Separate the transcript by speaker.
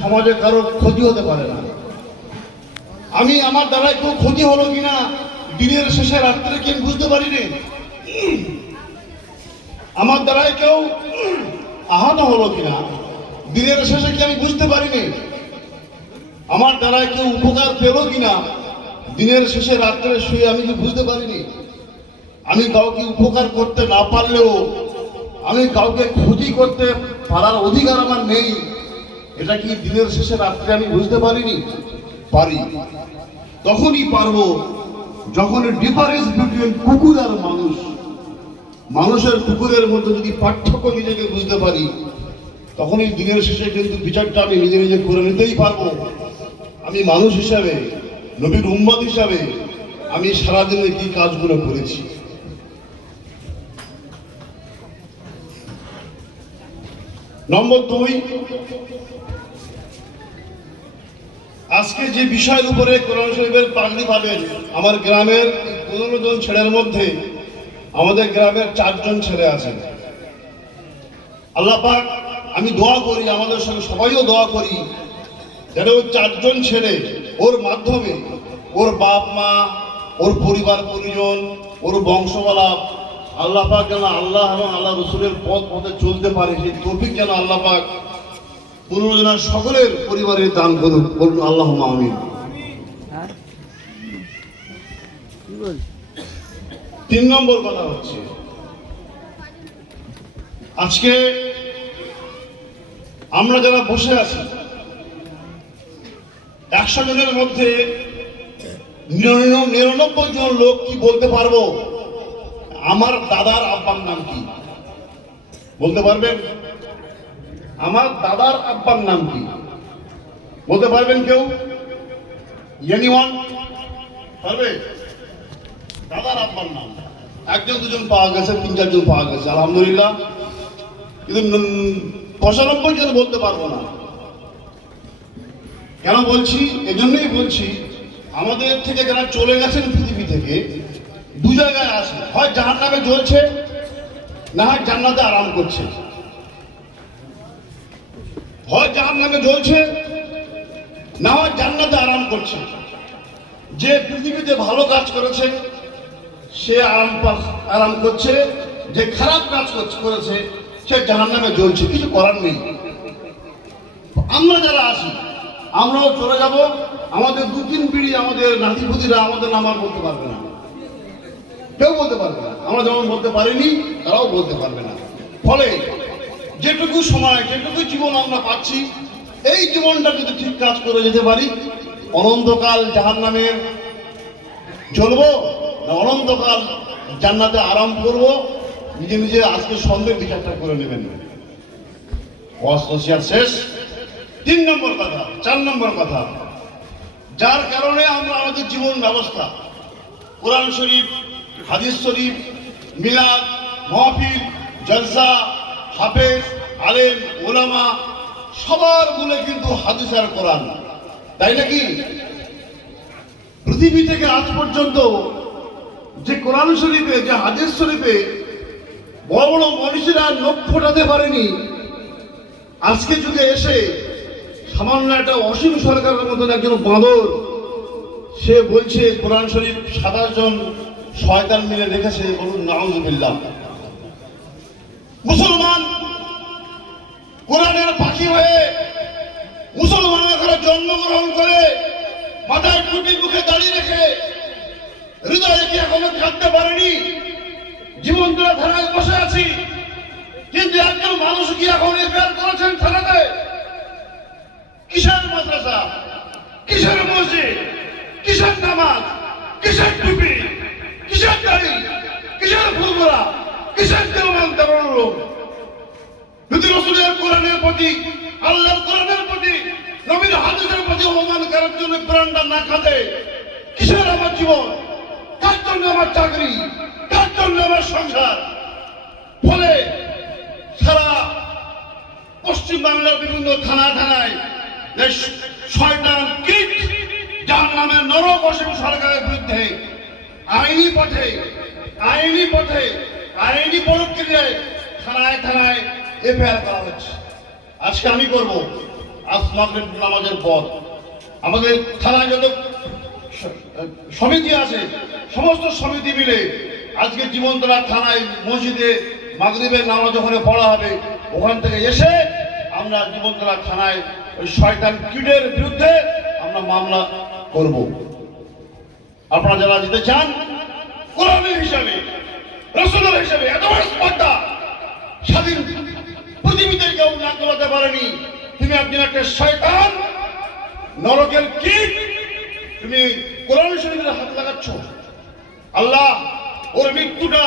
Speaker 1: সমাজে কারও ক্ষতি হতে পারে না। আমি আমার দ্বারা কেউ ক্ষতি হলো কিনা, দিনের শেষে রাত্রে কি বুঝতে পারিনি? আমার দ্বারাই কেউ আহত হলো কিনা, দিনের শেষে কি আমি বুঝতে পারিনি? আমার দ্বারাই কেউ উপকার পেল কিনা, দিনের শেষে রাত্রে শুয়ে আমি কি বুঝতে পারিনি? আমি কাউকে উপকার করতে না পারলেও, আমি কাউকে ক্ষতি করতে পারার অধিকার আমার নেই। এটা কি দিনের শেষে রাত্রে আমি বুঝতে পারিনি? পারি। তখনই পারব যখন ডিফারেন্স বিটুইন কুকুর আর মানুষ। মানুষের কুকুরের মধ্যে যদি পার্থক্য নিজেকে বুঝতে পারি, তখনই দিনের শেষে কিন্তু বিচারটা আমি নিজে নিজে করে নিতেই পারব। আমি মানুষ হিসাবে, নবীর উম্মত হিসাবে আমি সারাদিনে কি কাজগুলো করেছি? নম্বর দুই, আজকে যে বিষয়ের উপরে কোরআন শরীফের পাগড়ি পাবেন আমার গ্রামের পনেরো জন ছেলের মধ্যে আমাদের গ্রামের চারজন ছেলে আছেন। আল্লাহ পাক আমি দোয়া করি, আমাদের সঙ্গে সবাইও দোয়া করি, যেন ওই চারজন ছেলে ওর মাধ্যমে ওর বাপ মা, ওর পরিবার পরিজন, ওর বংশমালা আল্লাহ পাক যেন আল্লাহ এবং আল্লাহ রসুলের পথ পথে চলতে পারে, সেই তৌফিক যেন আল্লাহ পাক পনেরো জনের সকলের পরিবারে দান করুন বলুন আল্লাহ আমিন। তিন নম্বর কথা হচ্ছে, আজকে আমরা যারা বসে আছি, একশো জনের মধ্যে নিরানব্বই জন লোক কি বলতে পারব? আমার দাদার আব্বার নাম কি? বলতে পারবেন? আমার দাদার আব্বার নাম কি? বলতে পারবেন কেউ? এনিওয়ান পারবে? দাদার আব্বার নাম। একজন, দুজন পাওয়া গেছে, তিন, চারজন পাওয়া গেছে, আলহামদুলিল্লাহ। কিন্তু পঁচানব্বই জন বলতে পারব না। কেন বলছি? এজন্যই বলছি, আমাদের থেকে যারা চলে গেছেন পৃথিবী থেকে দু জায়গায় আছে হয় জাহান নামে জ্বলছে, না হয় জান্নাতে আরাম করছে। হয় জাহান নামে জ্বলছে, না হয় জান্নাতে আরাম করছে। যে পৃথিবীতে ভালো কাজ করেছে, সে আরাম আরাম করছে, যে খারাপ কাজ করছে- সে জাহান নামে জ্বলছে। কিছু করার নেই। আমরা যারা আছি, আমরাও চলে যাব। আমাদের দু তিন পিড়ি আমাদের নাতিপুতিরা আমাদের নাম আর বলতে পারবে না। কেউ বলতে পারবে না। আমরা যেমন বলতে পারিনি, তারাও বলতে পারবে না। ফলে যেটুকু সময়, যেটুকু জীবন আমরা পাচ্ছি, এই জীবনটা যদি ঠিক কাজ করে যেতে পারি, অনন্তকাল জাহান নামের জ্বলবো না অনন্তকাল জান্নাতে আরাম করব, নিজে নিজে আজকে সন্দেহ বিচারটা করে নেবেন। অস্ত্র শেষ। তিন নম্বর কথা, চার নম্বর কথা। যার কারণে আমরা আমাদের জীবন ব্যবস্থা, কোরআন শরীফ হাদিস শরীফ, মিলাদ, মহফিল, জলসা, হাফেজ, আলেম, ওলামা, সবার মূলে কিন্তু হাদিস আর কোরআন। তাই নাকি? পৃথিবী থেকে আজ পর্যন্ত যে কোরআন শরীফে, যে হাদিস শরীফে বড় বড় মানুষেরা নখ ফোটাতে পারেনি, আজকে যুগে এসে সামান্য একটা অসীম সরকারের মতন একজন বাঁদর, সে বলছে, কোরআন শরীফ সাতাশ জন শয়তান মিলে রেখেছে বলুন নাউজুবিল্লাহ। মুসলমান কোরআনের পাখি হয়ে মুসলমানের ঘরে জন্মগ্রহণ করে মাথায় টুপি মুখে দাঁড়িয়ে রেখে হৃদয়ে কি এখনও থাকতে পারেনি? জীবন তোরা থানায় বসে আছি, কিন্তু একজন মানুষ কি এখন এফআইআর করেছেন থানাতে? কিসের মাদ্রাসা? কিসের কিসের কিসের দেওয়ান দেওয়ান লোক যদি কোরআনের প্রতি, আল্লাহর কোরআনের প্রতি, নবীর হাদিসের প্রতি অপমান করার জন্য প্রাণটা না খাতে কিসের আমার জীবন? কার জন্য আমার চাকরি? কার জন্য আমার সংসার? ফলে সারা পশ্চিম বাংলার বিভিন্ন থানা থানায় শয়তান কীট, যার নামে নরক অসীম সরকারের বিরুদ্ধে আইনি পথে আইনি পথে, আইনি প্রক্রিয়ায় থানায় থানায় এফআইআর করা হচ্ছে। আজকে আমি করব আসমাকের নামাজের পথ। আমাদের থানায় যত সমিতি আছে, সমস্ত সমিতি মিলে আজকে জীবনতলা থানায় মসজিদে মাগরিবের নামাজ ওখানে পড়া হবে। ওখান থেকে এসে আমরা জীবনতলা থানায় ওই শয়তান কিডের বিরুদ্ধে আমরা মামলা করব। আপনারা যারা যেতে চান কোরআনের হিসাবে, রসুলের হিসাবে এত বড় স্পর্ধা স্বাধীন পৃথিবীতে কেউ না করাতে পারেনি। তুমি একদিন একটা শয়তান, নরকের কীট, তুমি কোরআন শরীফের হাত লাগাচ্ছ। আল্লাহ ওর মৃত্যুটা